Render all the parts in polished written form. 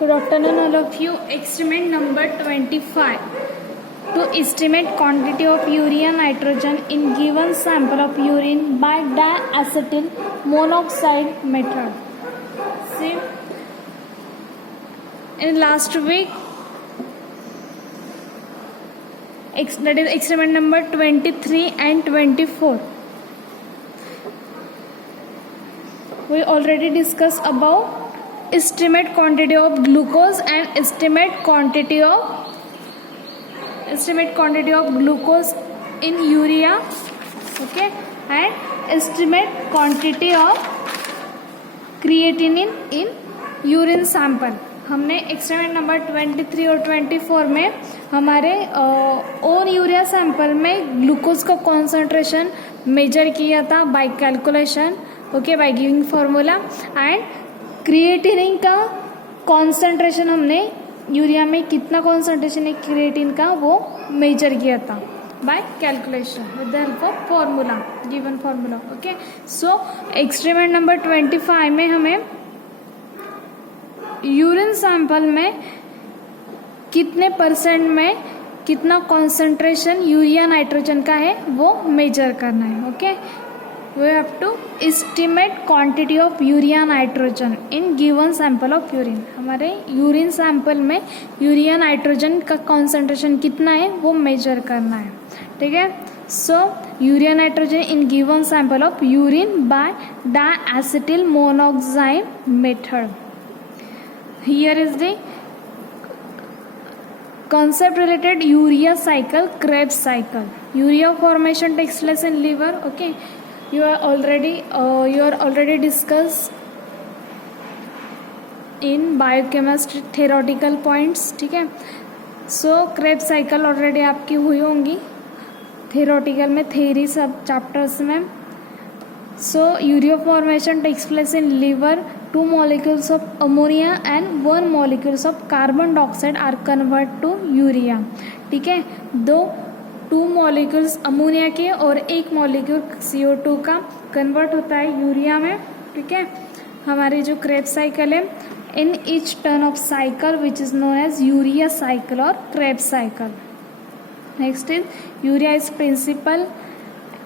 Good afternoon, all of you. Experiment number 25. To estimate quantity of urea nitrogen in given sample of urine by diacetyl monoxide method. See, in last week, that is experiment number 23 and 24. We already discussed about estimate quantity of glucose and estimate quantity of glucose in urea, okay, and estimate quantity of creatinine in urine sample. हमने experiment number 23 और 24 में हमारे own urea sample में glucose का concentration measure किया था by calculation, okay, by giving formula, and creatinine का concentration हमने यूरिया में कितना कॉन्सेंट्रेशन है क्रिएटिन का वो मेजर किया था by calculation with the help of formula, given formula, okay. So experiment number 25 में हमें यूरिन सैंपल में कितने परसेंट में कितना कॉन्सेंट्रेशन यूरिया नाइट्रोजन का है वो मेजर करना है, okay. We have to estimate quantity of urea nitrogen in given sample of urine. हमारे यूरिन सैंपल में यूरिया नाइट्रोजन का कॉन्सेंट्रेशन कितना है वो मेजर करना है, ठीक है. So urea nitrogen in given sample of urine by diacetyl monoxide method. Here is the concept related urea cycle, Krebs cycle. Urea formation takes place in liver, okay. You are already discussed in biochemistry theoretical points, ठीक है. सो Krebs cycle already आपकी हुई होंगी theoretical में, theory सब chapters में. So urea formation takes place in liver. 2 molecules of ammonia and 1 molecules of carbon dioxide are convert to urea, ठीक है. 2 molecules अमोनिया के और 1 molecule CO2 का कन्वर्ट होता है यूरिया में, ठीक है. हमारी जो क्रेब्स साइकिल है, in each turn of cycle which is known as urea cycle और Krebs cycle. Next is urea is principal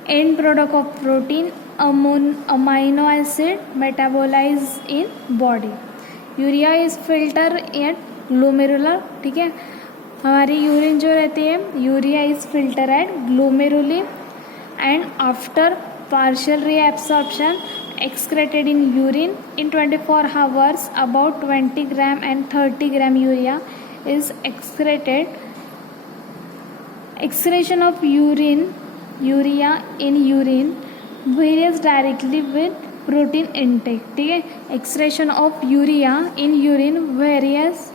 end product of protein amino acid metabolized in body. Urea is filter at glomerular, ठीक है. हमारी urine जो रहती है, urea is filter at glomeruli and after partial reabsorption excreted in urine in 24 hours. About 20 gram and 30 gram urea is excreted. Excretion of urea in urine varies directly with protein intake, ठीक है. Excretion of urea in urine varies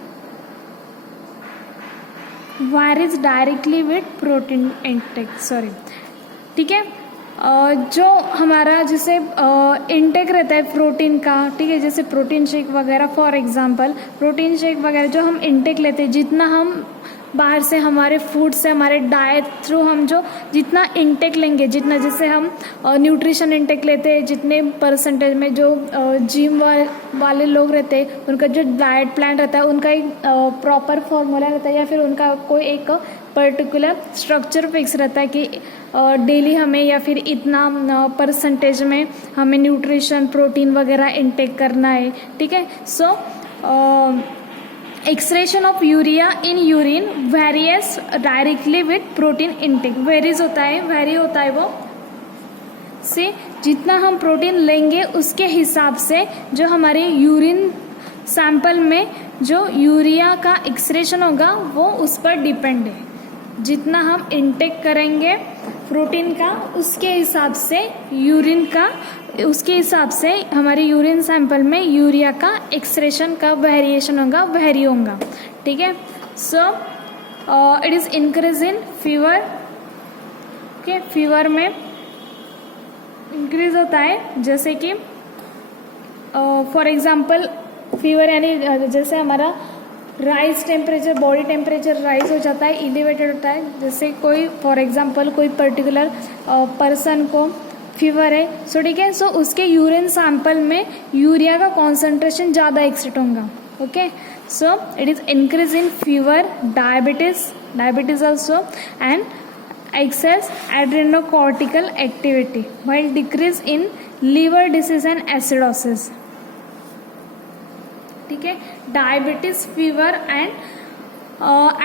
directly with protein intake, sorry, ठीक है. जो हमारा जैसे intake रहता है protein का, ठीक है, जैसे प्रोटीन शेक वगैरह, फॉर एग्जांपल प्रोटीन शेक वगैरह जो हम इंटेक लेते हैं, जितना हम बाहर से हमारे फूड से हमारे डाइट थ्रू हम जो जितना इंटेक लेंगे, जितना जैसे हम न्यूट्रिशन इंटेक लेते हैं, जितने परसेंटेज में जो जिम वाले लोग रहते हैं उनका जो डाइट प्लान रहता है उनका एक प्रॉपर फॉर्मूला रहता है या फिर उनका कोई एक पर्टिकुलर स्ट्रक्चर फिक्स रहता है कि डेली हमें या फिर इतना परसेंटेज में हमें न्यूट्रिशन प्रोटीन वगैरह इंटेक करना है, ठीक है. So excretion of urea in urine varies directly with protein intake. Vary होता है वो से जितना हम प्रोटीन लेंगे उसके हिसाब से जो हमारे यूरिन सैंपल में जो यूरिया का एक्सक्रेशन होगा वो उस पर डिपेंड है. जितना हम इंटेक करेंगे प्रोटीन का उसके हिसाब से हमारे यूरिन सैंपल में यूरिया का एक्सक्रेशन का वेरिएशन होगा, वेरी होगा, ठीक है. So it is increase in fever, okay. Fever में इंक्रीज होता है, जैसे कि फॉर एग्जांपल फीवर यानी जैसे हमारा rise temperature, body temperature rise हो जाता है, एलिवेटेड होता है. जैसे कोई फॉर एग्जांपल कोई पर्टिकुलर पर्सन को फीवर है, सो ठीक है. सो उसके यूरिन सैंपल में यूरिया का कॉन्सेंट्रेशन ज़्यादा एक्सिट होगा, Okay, so it is increase in fever, diabetes also, and excess adrenocortical activity, while decrease in liver disease and acidosis. ठीक है, diabetes, fever and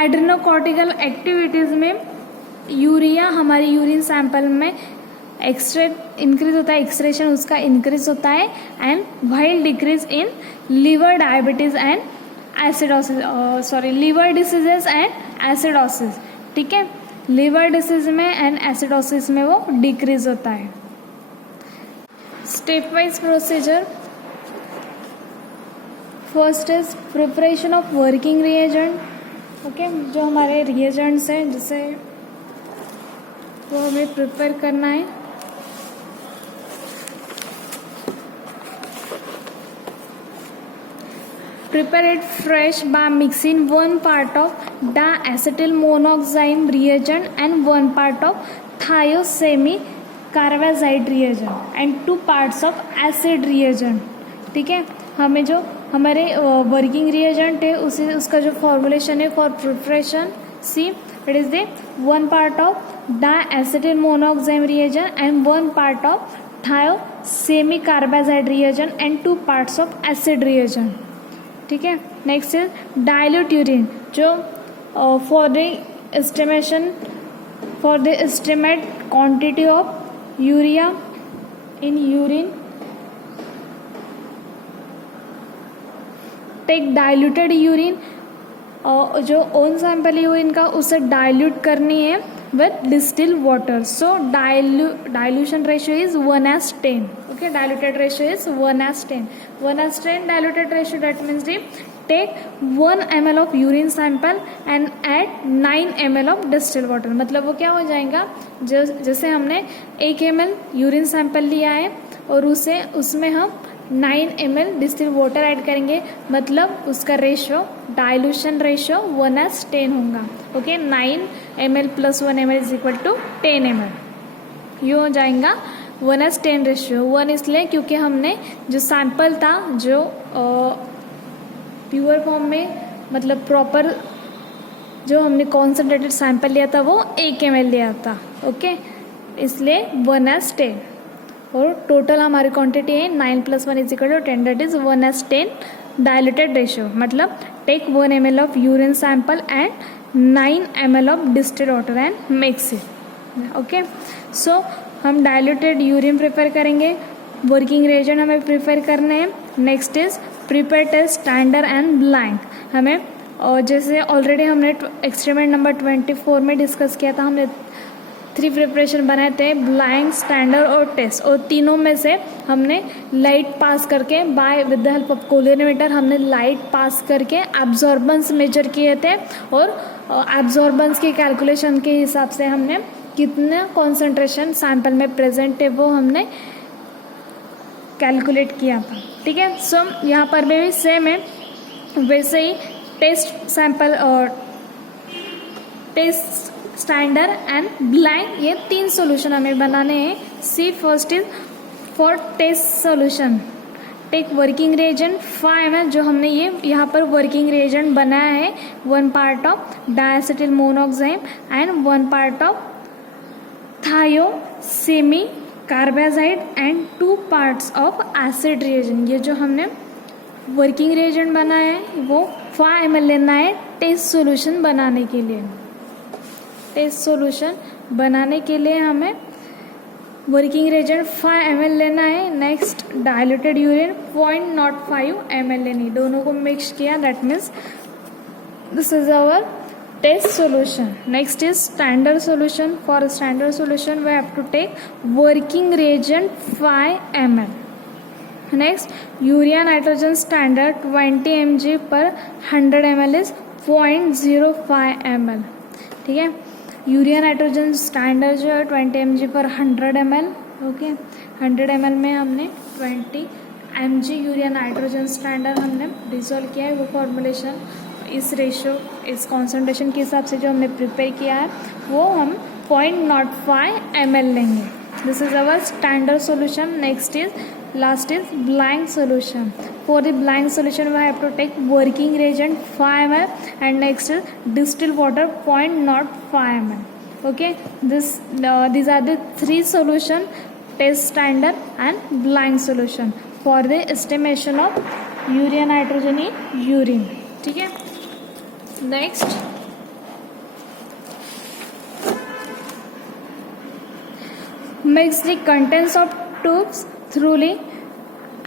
adrenocortical activities में यूरिया हमारी urine sample में increase होता है, excretion उसका increase होता है, and while decrease in liver diabetes and acidosis, liver diseases and acidosis. ठीक है, लिवर डिसीज में एंड एसिडोसिस में वो डिक्रीज होता है. Step wise procedure. First is preparation of working reagent. Okay, जो हमारे रिएजेंट्स हैं जिसे वो हमें प्रिपेयर करना है. Prepare it fresh by mixing 1 part of diacetyl monoxime reagent and 1 part of thiosemi carvazide reagent and 2 parts of acid reagent. ठीक है, हमें जो हमारे वर्किंग रिएजेंट है उसका जो फॉर्मुलेशन है for preparation, see it is the 1 part of diacetyl monoxime reagent and 1 part of thiosemi carbazide reagent and 2 parts of acid reagent. ठीक है, नेक्स्ट इज डाइल्यूट यूरिन, जो for the estimate quantity of urea in urine, take diluted urine, जो own sample urine का उसे dilute करनी है with distil water. So dilution ratio is 1:10. Okay, diluted ratio is 1:10. 1:10 diluted ratio, that means take 1 ml of urine sample and add 9 ml of distilled water. मतलब वो क्या हो जाएगा, जैसे हमने 1 ml यूरिन सैंपल लिया है और उसमें हम 9 ml डिस्टिल्ड वाटर ऐड करेंगे, मतलब उसका रेशियो डाइल्यूशन रेशियो 1:10 होगा. Okay, 9 ml + 1 ml is equal to 10 ml. ये हो जाएगा 1:10 रेशियो. 1 इसलिए क्योंकि हमने जो सैंपल था जो प्योर फॉर्म में, मतलब प्रॉपर जो हमने कॉन्सेंट्रेटेड सैंपल लिया था वो 1 ml लिया था. ओके, इसलिए 1:10 और टोटल हमारी क्वांटिटी है 9 + 1 = 10, दैट इज 1:10 डाइल्यूटेड रेशियो. मतलब take 1 ml of urine sample and 9 ml of distilled water and mix it. Okay, so हम डाइल्यूटेड यूरिन प्रिपेयर करेंगे, वर्किंग रिएजेंट हमें प्रिपेयर करने हैं. Next is prepare test standard and blank. हमें जैसे already हमने experiment number 24 में discuss किया था, हमने 3 प्रिपरेशन बनाए थे, ब्लाइंक, स्टैंडर्ड और टेस्ट, और तीनों में से हमने लाइट पास करके विद द हेल्प ऑफ कोलियोमीटर हमने लाइट पास करके एब्जॉर्बेंस मेजर किए थे, और एब्जॉर्बेंस के कैलकुलेशन के हिसाब से हमने कितना कॉन्सेंट्रेशन सैंपल में प्रेजेंट है वो हमने कैलकुलेट किया था. ठीक है, सो यहाँ पर भी सेम है, वैसे ही टेस्ट सैंपल और टेस्ट स्टैंडर्ड एंड ब्लाइंक, ये 3 सॉल्यूशन हमें बनाने हैं. See first is for test solution, take working reagent 5 ml, जो हमने ये यहाँ पर वर्किंग रिएजेंट बनाया है, 1 part of diacetyl monoxime and 1 part of thiosemicarbazide and 2 parts of acid reagent. ये जो हमने वर्किंग रिएजेंट बनाया है वो 5 ml लेना है टेस्ट सॉल्यूशन बनाने के लिए. टेस्ट सॉल्यूशन बनाने के लिए हमें वर्किंग रिएजेंट 5 ml लेना है. नेक्स्ट डाइल्यूटेड यूरिन 0.05 ml लेनी, दोनों को मिक्स किया, that means this is our test solution. Next is standard solution. For standard solution we have to take working reagent 5 ml. Next, urea nitrogen standard 20 mg per 100 ml is 0.05 ml. ठीक है, urea nitrogen standard जो है 20 mg पर 100 ml. Okay, 100 ml में हमने 20 mg urea nitrogen standard हमने dissolve किया है. वो फॉर्मुलेशन इस रेशियो, इस कॉन्सेंट्रेशन के हिसाब से जो हमने प्रिपेयर किया है वो हम 0.05 ml लेंगे. This is our standard solution. Next is Last is blank solution. For the blank solution we have to take working reagent 5 ml and next is distilled water 0.05 ml. Okay, these are the three solution: test standard and blank solution for the estimation of urea nitrogen in urine. ठीक है, next mix the contents of tubes thoroughly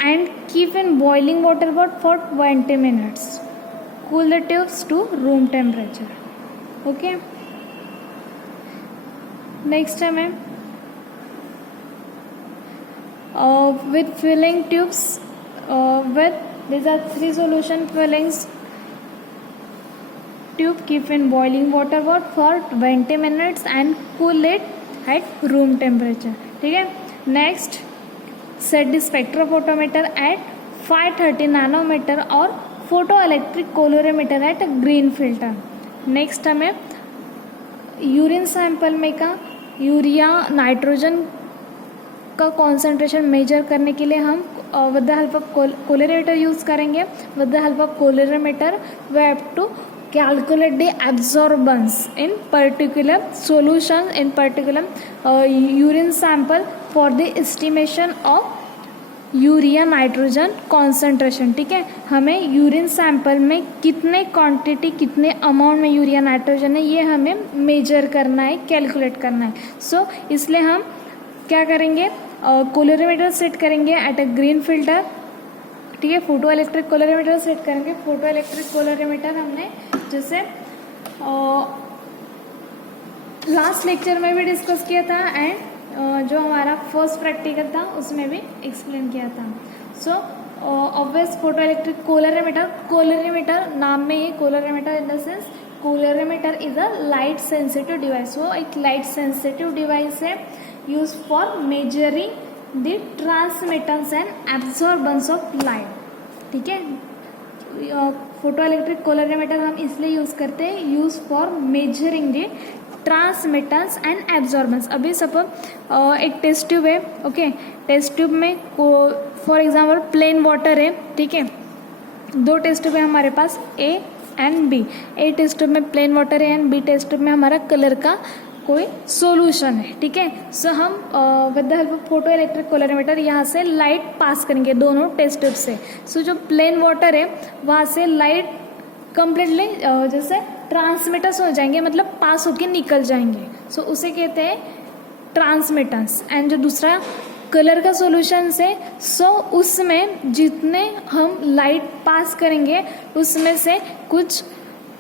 and keep in boiling water for 20 minutes. Cool the tubes to room temperature. Okay, next time with filling tubes with these are three solution fillings. Tube keep in boiling water for 20 minutes and cool it at room temperature. ठीक है, next set the spectrophotometer at 530 nanometer और photo electric colorimeter at green filter. Next हमें urine sample में का urea nitrogen का concentration measure करने के लिए हम with the help of colorimeter use करेंगे. With the help of colorimeter we have to calculate the absorbance in particular solution, in particular urine sample for the estimation of urea nitrogen concentration. ठीक है, हमें urine sample में कितने quantity कितने amount में urea nitrogen है ये हमें मेजर करना है, कैलकुलेट करना है. सो इसलिए हम क्या करेंगे, कोलोरीमीटर सेट करेंगे एट अ ग्रीन फिल्टर. ठीक है, फोटो इलेक्ट्रिक कोलोरीमीटर सेट करेंगे. फोटो इलेक्ट्रिक कोलोरीमीटर हमने जैसे लास्ट लेक्चर में भी डिस्कस किया था एंड जो हमारा फर्स्ट प्रैक्टिकल था उसमें भी एक्सप्लेन किया था. So obvious photo electric colorimeter नाम में ही colorimeter in the sense colorimeter is a light sensitive device. वो एक लाइट सेंसिटिव डिवाइस है use for measuring the transmittance and absorbance of light. ठीक है, फोटो इलेक्ट्रिक कोलोरीमीटर हम इसलिए यूज़ करते हैं use for measuring the transmittance and absorbance. अभी सपोज एक टेस्ट ट्यूब है. ओके, टेस्ट ट्यूब में फॉर एग्जांपल प्लेन वाटर है. ठीक है, दो टेस्ट ट्यूब है हमारे पास A and B. A test tube में प्लेन वाटर है एंड बी टेस्ट ट्यूब में हमारा कलर का कोई सॉल्यूशन है. ठीक है, सो हम with the help of photo electric colorimeter यहाँ से लाइट पास करेंगे दोनों टेस्ट ट्यूब से. सो जो प्लेन वाटर है वहाँ से लाइट कंप्लीटली जैसे ट्रांसमिटर्स हो जाएंगे, मतलब पास होके निकल जाएंगे. सो उसे कहते हैं ट्रांसमिटेंस. एंड जो दूसरा कलर का सॉल्यूशन से सो उसमें जितने हम लाइट पास करेंगे उसमें से कुछ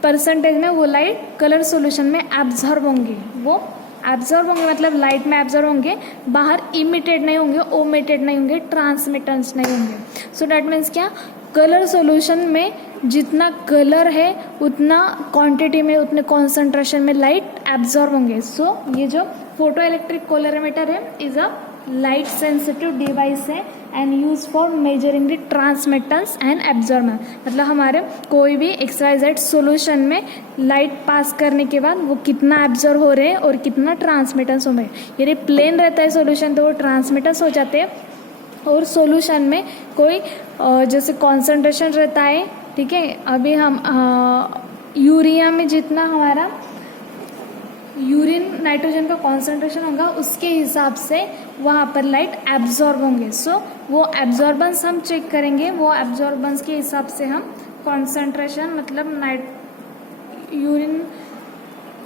परसेंटेज में वो लाइट कलर सॉल्यूशन में एब्जॉर्ब होंगे. वो एब्जॉर्ब होंगे मतलब लाइट में एब्जॉर्ब होंगे, बाहर इमिटेड नहीं होंगे, ओमिटेड नहीं होंगे, ट्रांसमिटेंस नहीं होंगे. सो डैट मीन्स क्या, कलर सॉल्यूशन में जितना कलर है उतना क्वांटिटी में उतने कॉन्सेंट्रेशन में लाइट एब्जॉर्ब होंगे. सो ये जो फोटो इलेक्ट्रिक कोलोरीमीटर है is a light sensitive device है and use for measuring the transmittance and absorbance. मतलब हमारे कोई भी XYZ सॉल्यूशन में लाइट पास करने के बाद वो कितना एब्जॉर्ब हो रहे हैं और कितना ट्रांसमिटेंस हो रहे हैं. यदि प्लेन रहता है सॉल्यूशन तो वो ट्रांसमिटेंस हो जाते हैं और सॉल्यूशन में कोई जैसे कॉन्सेंट्रेशन रहता है. ठीक है, अभी हम यूरिया में जितना हमारा यूरिन नाइट्रोजन का कॉन्सेंट्रेशन होगा उसके हिसाब से वहाँ पर लाइट एब्जॉर्ब होंगे. सो वो एब्जॉर्बेंस हम चेक करेंगे. वो एब्जॉर्बेंस के हिसाब से हम कॉन्सेंट्रेशन मतलब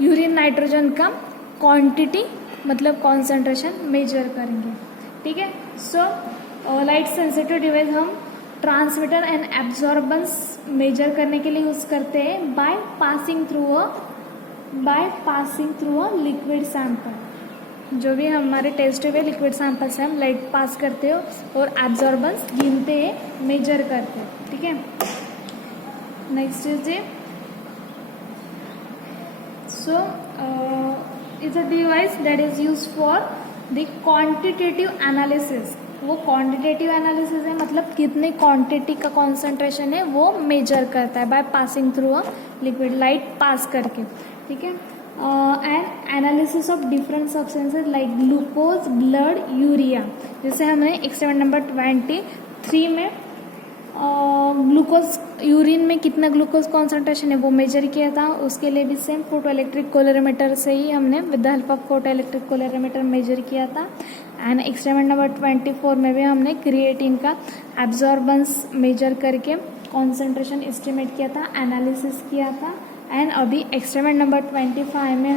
यूरिन नाइट्रोजन का क्वांटिटी मतलब कॉन्सेंट्रेशन मेजर करेंगे. ठीक है, सो लाइट सेंसिटिव डिवाइस हम ट्रांसमिटर एंड एब्जॉर्बेंस मेजर करने के लिए यूज़ करते हैं by passing through a liquid sample. जो भी हमारे टेस्ट हुए लिक्विड सैंपल से हम लाइट पास करते हो और एब्जॉर्बेंस गिनते हैं, मेजर करते हैं. ठीक है, next is so is a device that is use for the quantitative analysis. वो क्वांटिटेटिव एनालिसिस है मतलब कितने क्वांटिटी का कॉन्सेंट्रेशन है वो मेजर करता है by passing through a liquid, light pass करके. ठीक है, and analysis of different substances like glucose, blood, urea. जैसे हमने एक्सपेरिमेंट नंबर 23 में ग्लूकोज यूरिन में कितना ग्लूकोज कॉन्सेंट्रेशन है वो मेजर किया था, उसके लिए भी सेम फोटो इलेक्ट्रिक कोलरीमीटर से ही हमने with the help of photo electric colorimeter measure किया था। एंड एक्सपेरिमेंट नंबर 24 में भी हमने क्रिएटिन का एब्जॉर्बेंस मेजर करके कॉन्सेंट्रेशन एस्टिमेट किया था, एनालिसिस किया था। एंड अभी एक्सपेरिमेंट नंबर 25 में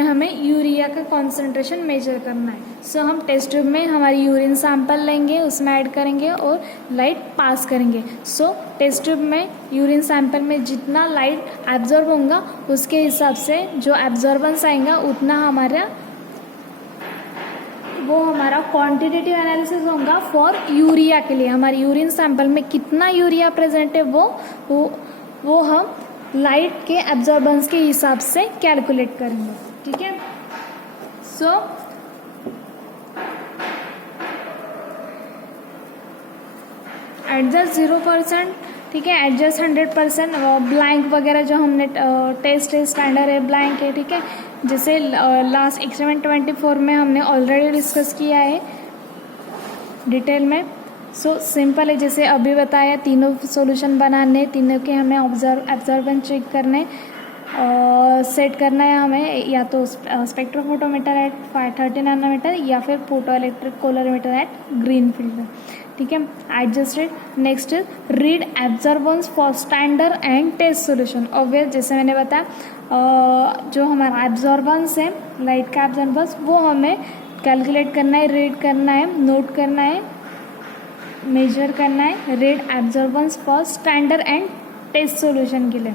हमें यूरिया का कॉन्सेंट्रेशन मेजर करना है। सो हम टेस्ट ट्यूब में हमारी यूरिन सैंपल लेंगे, उसमें ऐड करेंगे और लाइट पास करेंगे। सो टेस्ट ट्यूब में यूरिन सैंपल में जितना लाइट एब्जॉर्ब होगा उसके हिसाब से जो एब्जॉर्बेंस आएगा उतना हमारा क्वांटिटेटिव एनालिसिस होगा फॉर यूरिया के लिए। हमारी यूरिन सैंपल में कितना यूरिया प्रेजेंट है वो हम लाइट के एब्जॉर्बेंस के हिसाब से कैलकुलेट करेंगे। ठीक है, सो एडजस्ट 0%, ठीक है, एडजस्ट 100%, ब्लैंक वगैरह जो हमने टेस्ट स्टैंडर्ड है ब्लैंक है। ठीक है, जैसे लास्ट एक्सपेरिमेंट 24 में हमने ऑलरेडी डिस्कस किया है डिटेल में। सो सिंपल है, जैसे अभी बताया तीनों सॉल्यूशन बनाने, तीनों के हमें एब्जॉर्बेंस चेक करने, सेट करना है हमें या तो स्पेक्ट्रोफोटोमीटर एट 530 नैनोमीटर या फिर photo electric colorimeter at green field. ठीक है, adjusted. Next read absorbance for standard and test solution. Obvious, जैसे मैंने बताया जो हमारा एब्जॉर्बेंस है लाइट का एब्जॉर्बेंस वो हमें कैलकुलेट करना है, रीड करना है, नोट करना है, मेजर करना है। Read absorbance for standard and test solution के लिए।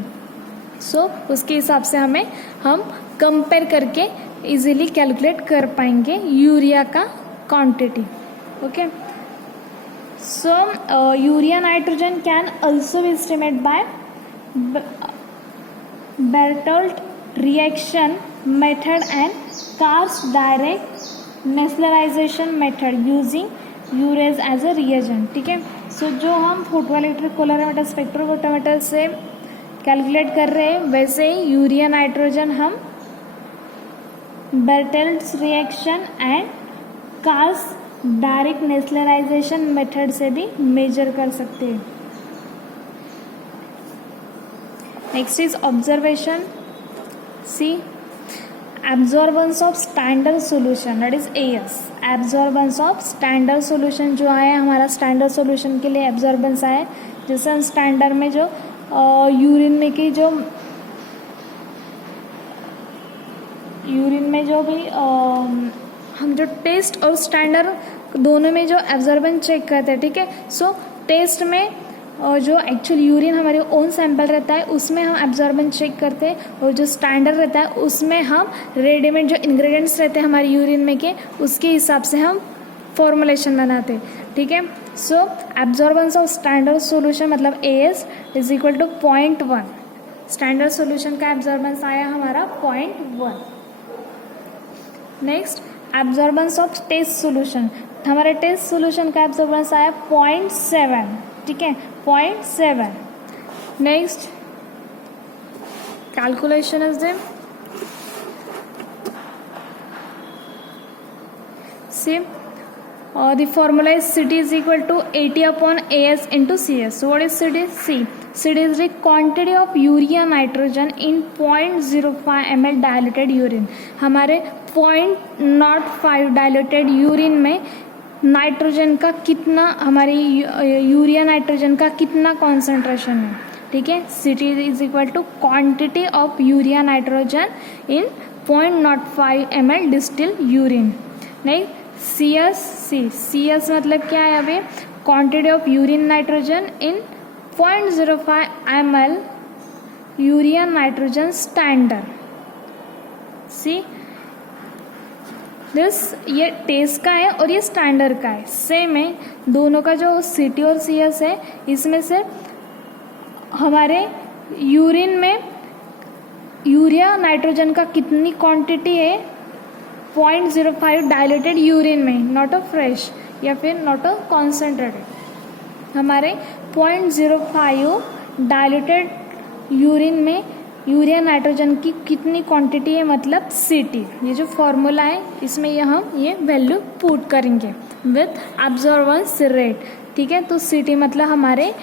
सो उसके हिसाब से हम कंपेयर करके इजीली कैलकुलेट कर पाएंगे यूरिया का quantity. Okay, so urea nitrogen can also be estimate by Bertholt reaction method and Karp's direct Neslerization method using urease as a reagent। ठीक है, सो जो हम फोटो इलेक्ट्रिक कोलरीमीटर स्पेक्ट्रोफोटोमीटर से calculate कर रहे हैं वैसे ही यूरिया नाइट्रोजन हम Bertholt's reaction and Karp's direct nesslerization method से भी मेजर कर सकते हैं। Next is observation. See absorbance of standard solution, that is AS। Absorbance of standard solution जो आया हमारा स्टैंडर्ड सॉल्यूशन के लिए एब्जॉर्बेंस आया, जैसे हम स्टैंडर्ड में जो यूरिन में जो भी हम जो टेस्ट और स्टैंडर्ड दोनों में जो एब्जॉर्बेंस चेक करते हैं। ठीक है, सो टेस्ट में जो एक्चुअल यूरिन हमारे ओन सैंपल रहता है उसमें हम एब्जॉर्बेंस चेक करते हैं, और जो स्टैंडर्ड रहता है उसमें हम रेडीमेड जो इंग्रेडिएंट्स रहते हैं हमारे यूरिन में के उसके हिसाब से हम फॉर्मुलेशन बनाते हैं। ठीक है, so absorbance of standard solution मतलब AS is equal to 0.1। Standard solution का एब्जॉर्बेंस आया हमारा 0.1। Next absorbance of test solution, हमारे टेस्ट सॉल्यूशन का एब्जॉर्बेंस आया 0.7। ठीक है, 0.7। Next calculation is there. See the formula is CT is equal to 80 upon AS into CS. So what is CT? CD is the quantity of urea nitrogen in 0.05 ml diluted urine। हमारे 0.05 diluted urine में nitrogen का कितना, हमारी urea nitrogen का कितना concentration है। ठीक है, CT is equal to quantity of urea nitrogen in 0.05 ml distil urine. नहीं, CS मतलब क्या है, अभी quantity of urine nitrogen in 0.05 ml urea nitrogen standard. See ये टेस्ट का है और ये स्टैंडर्ड का है, सेम है दोनों का। जो CT और CS है इसमें से हमारे यूरिन में यूरिया नाइट्रोजन का कितनी क्वांटिटी है 0.05 डायलेटेड यूरिन में, नॉट अ फ्रेश या फिर नॉट अ कॉन्सेंट्रेटेड। हमारे 0.05 डायलेटेड यूरिन में यूरिया नाइट्रोजन की कितनी क्वांटिटी है, मतलब Ct। ये जो फॉर्मूला है इसमें हम ये वैल्यू पुट करेंगे विथ एब्जॉर्बेंस रेट, ठीक है। तो Ct मतलब हमारे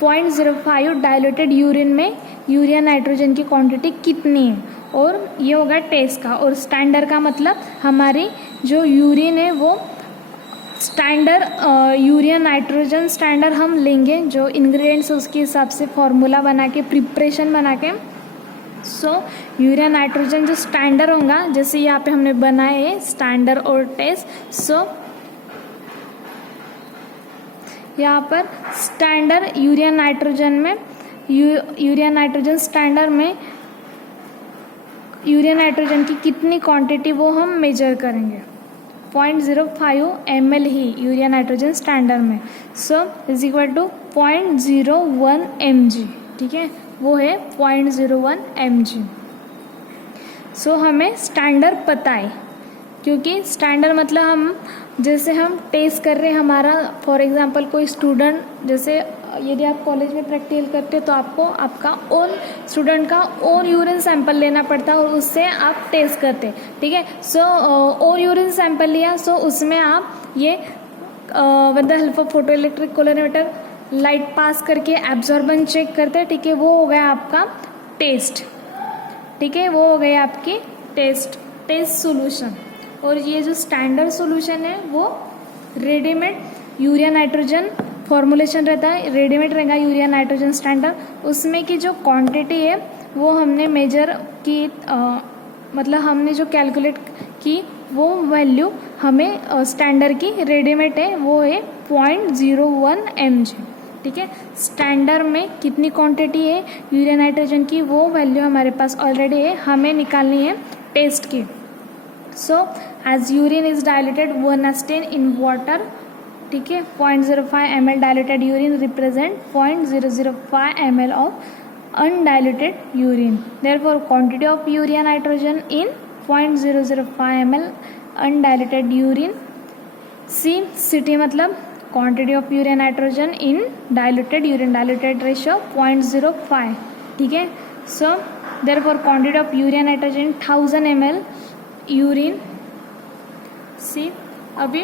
0.05 डाइल्यूटेड यूरिन में यूरिया नाइट्रोजन की क्वांटिटी कितनी है, और ये होगा टेस्ट का। और स्टैंडर्ड का मतलब हमारी जो यूरिन है वो स्टैंडर्ड यूरिया नाइट्रोजन स्टैंडर्ड हम लेंगे, जो इंग्रेडिएंट्स उसके हिसाब से फॉर्मूला बना के प्रिपरेशन बना के। सो यूरिया नाइट्रोजन जो स्टैंडर्ड होगा, जैसे यहाँ पे हमने बनाए है स्टैंडर्ड और टेस्ट। सो यहाँ पर स्टैंडर्ड यूरिया नाइट्रोजन में यूरिया नाइट्रोजन स्टैंडर्ड में यूरिया नाइट्रोजन की कितनी क्वांटिटी वो हम मेजर करेंगे, 0.05 ml ही यूरिया नाइट्रोजन स्टैंडर्ड में। So is equal to 0.01 mg, ठीक है, वो है 0.01 mg। सो हमें स्टैंडर्ड पता है, क्योंकि स्टैंडर्ड मतलब हम जैसे हम टेस्ट कर रहे हैं हमारा, फॉर एग्जांपल कोई स्टूडेंट, जैसे यदि आप कॉलेज में प्रैक्टिकल करते हैं तो आपको आपका ओन स्टूडेंट का ओन यूरिन सैंपल लेना पड़ता है और उससे आप टेस्ट करते हैं, ठीक है। सो ओन यूरिन सैंपल लिया, सो उसमें आप ये with the help of photo electric calorimeter light पास करके एब्जॉर्बेंस चेक करते हैं, ठीक है। वो हो गया आपका टेस्ट, ठीक है, वो हो गई आपकी टेस्ट सोल्यूशन। और ये जो स्टैंडर्ड सॉल्यूशन है वो रेडीमेड यूरिया नाइट्रोजन फॉर्मुलेशन रहता है, रेडीमेड रहेगा यूरिया नाइट्रोजन स्टैंडर्ड। उसमें की जो क्वांटिटी है वो हमने मेजर की, मतलब हमने जो कैलकुलेट की वो वैल्यू हमें स्टैंडर्ड की रेडीमेड है वो है 0.01 mg, ठीक है। स्टैंडर्ड में कितनी क्वांटिटी है यूरिया नाइट्रोजन की वो वैल्यू हमारे पास ऑलरेडी है, हमें निकालनी है टेस्ट की। So as urine is diluted 1:10 in water, ठीक है, 0.05 ml diluted urine represent 0.005 ml of undiluted urine. Therefore, quantity of urea nitrogen in 0.005 ml undiluted urine. Ct मतलब quantity of urea nitrogen in diluted urine, diluted ratio 0.05, ठीक है। So therefore quantity of urea nitrogen 1000 ml urine। सी अभी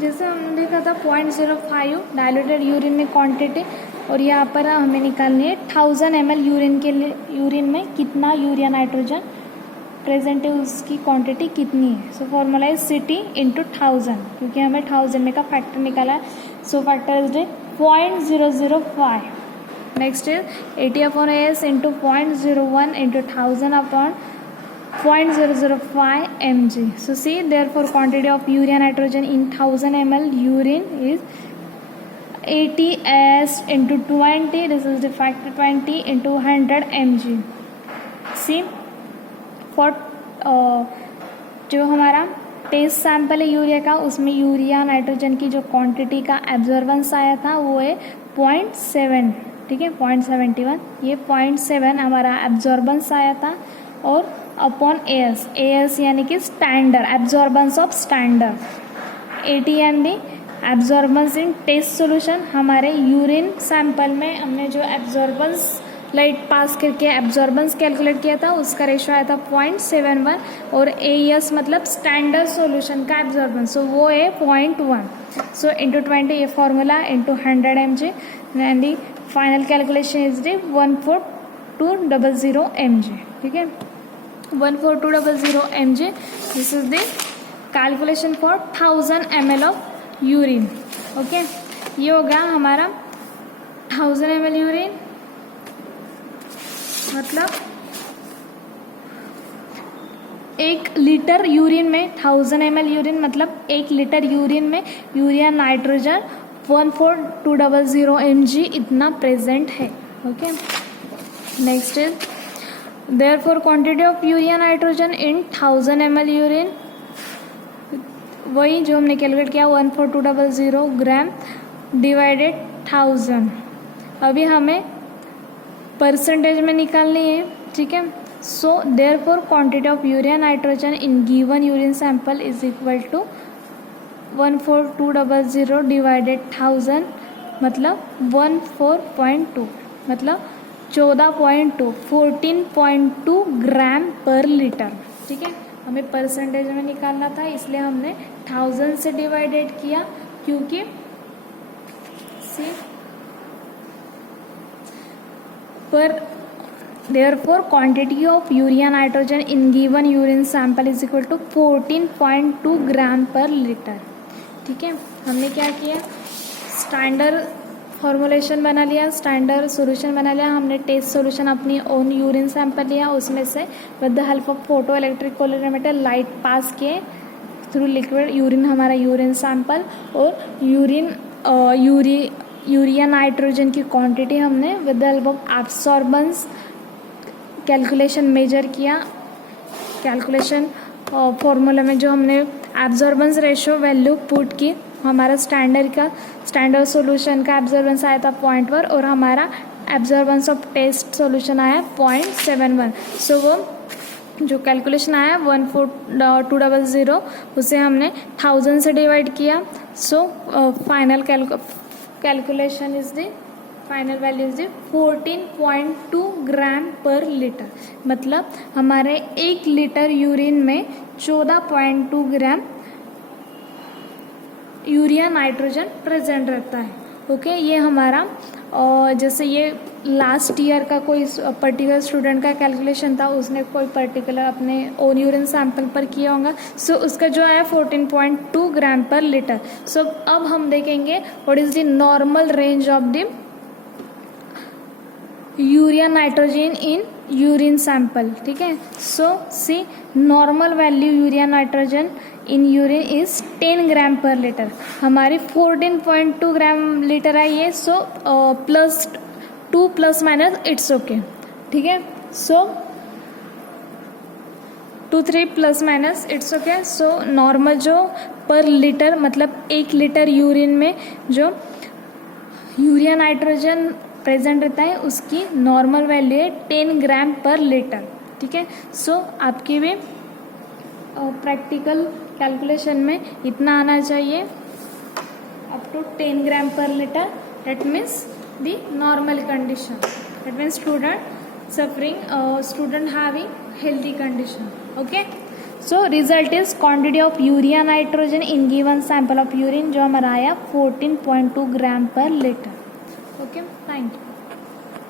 जैसे हमने देखा था 0.05 diluted urine में quantity, और यहाँ पर हमें निकालनी है 1000 ml यूरिन के लिए, यूरिन में कितना यूरिया नाइट्रोजन प्रेजेंट है उसकी क्वांटिटी कितनी है। So formula is Ct into 1000, क्योंकि हमें 1000 में का फैक्टर निकाला है। So factor is 0.005। Next is 80/S into 0.01 into 1000 upon 0.005 mg. So see, therefore quantity of urea nitrogen in 1000 ml urine is 80S into 20. This is the factor 20 into 100 mg. See, for जो हमारा test sample है urea का, उसमें urea nitrogen की जो quantity का absorbance आया था वो है 0.7, ठीक है, 0.71। ये 0.7 हमारा एब्जॉर्बेंस आया था, और अपॉन AS यानी कि standard absorbance of standard 80 MD absorbance in test solution. हमारे यूरिन सैंपल में हमने जो एब्जॉर्बेंस लाइट पास करके एब्जॉर्बेंस कैलकुलेट किया था उसका रेशो आया था 0.71, और AS मतलब स्टैंडर्ड सॉल्यूशन का एब्जॉर्बेंस, सो वो है 0.1। सो इंटू 20 ये formula into 100 mg, and the final calculation is the 14200 mg, ठीक है, 14200 mg। This is the calculation for 1000 ml of urine, okay. ये हो गया हमारा 1000 ml यूरिन, मतलब 1 लीटर यूरिन में 1000 ml यूरिन मतलब 1 लीटर यूरिन में यूरिया नाइट्रोजन 14200 mg इतना प्रेजेंट है, okay. Next is therefore quantity of urea nitrogen in 1000 ml urine, वही जो हमने कैलकुलेट किया 14200 ग्राम डिवाइडेड 1000। अभी हमें परसेंटेज में निकालनी है, ठीक है। सो therefore quantity of urea nitrogen in given urine sample is equal to 14200 divided 1000 मतलब 14.2 मतलब 14.2 ग्राम पर लीटर। ठीक है, हमें परसेंटेज में निकालना था इसलिए हमने 1000 से डिवाइडेड किया, क्योंकि पर therefore quantity of urea nitrogen in given urine sample is equal to 14.2 gram per litre. ठीक है, हमने क्या किया, स्टैंडर्ड फॉर्मुलेशन बना लिया, स्टैंडर्ड सॉल्यूशन बना लिया, हमने टेस्ट सॉल्यूशन अपनी ओन यूरिन सैंपल लिया, उसमें से with the help of photo electric calorimeter light pass किए थ्रू लिक्विड यूरिन, हमारा यूरिन सैंपल, और यूरिया नाइट्रोजन की क्वांटिटी हमने with the help of absorbance calculation measure किया। कैलकुलेशन फॉर्मूला में जो हमने एब्जॉर्बेंस रेशियो वैल्यू पुट की, हमारा स्टैंडर्ड सॉल्यूशन का एब्जॉर्बेंस आया था 0.1 और हमारा एब्जॉर्बेंस ऑफ टेस्ट सॉल्यूशन आया 0.71। सो वो जो कैलकुलेशन आया 14200 उसे हमने 1000 से डिवाइड किया। So final calculation is the final value is 14.2 gram per litre, मतलब हमारे 1 लीटर यूरिन में 14.2 ग्राम यूरिया नाइट्रोजन प्रेजेंट रहता है। ओके, ये हमारा जैसे ये लास्ट ईयर का कोई पर्टिकुलर स्टूडेंट का कैलकुलेशन था, उसने कोई पर्टिकुलर अपने ओन यूरिन सैंपल पर किया होगा। सो उसका जो है 14.2 ग्राम पर लीटर। सो अब हम देखेंगे what is the normal range of the urea nitrogen in urine sample. ठीक है, so see normal value urea nitrogen in urine is 10 gram per litre, हमारी 14.2 ग्राम लीटर आई है। So +2 ± it's okay. ठीक है, so 2 3 ± it's okay. So normal जो per litre मतलब 1 litre urine में जो यूरिया नाइट्रोजन प्रेजेंट रहता है उसकी नॉर्मल वैल्यू है 10 ग्राम पर लीटर। ठीक है, सो आपके भी प्रैक्टिकल कैलकुलेशन में इतना आना चाहिए, up to 10 gram per litre. That means the normal condition, that means student having healthy condition. Okay, so result is quantity of urea nitrogen in given sample of urine जो हमारा आया 14.2 ग्राम per litre. Okay, thank you.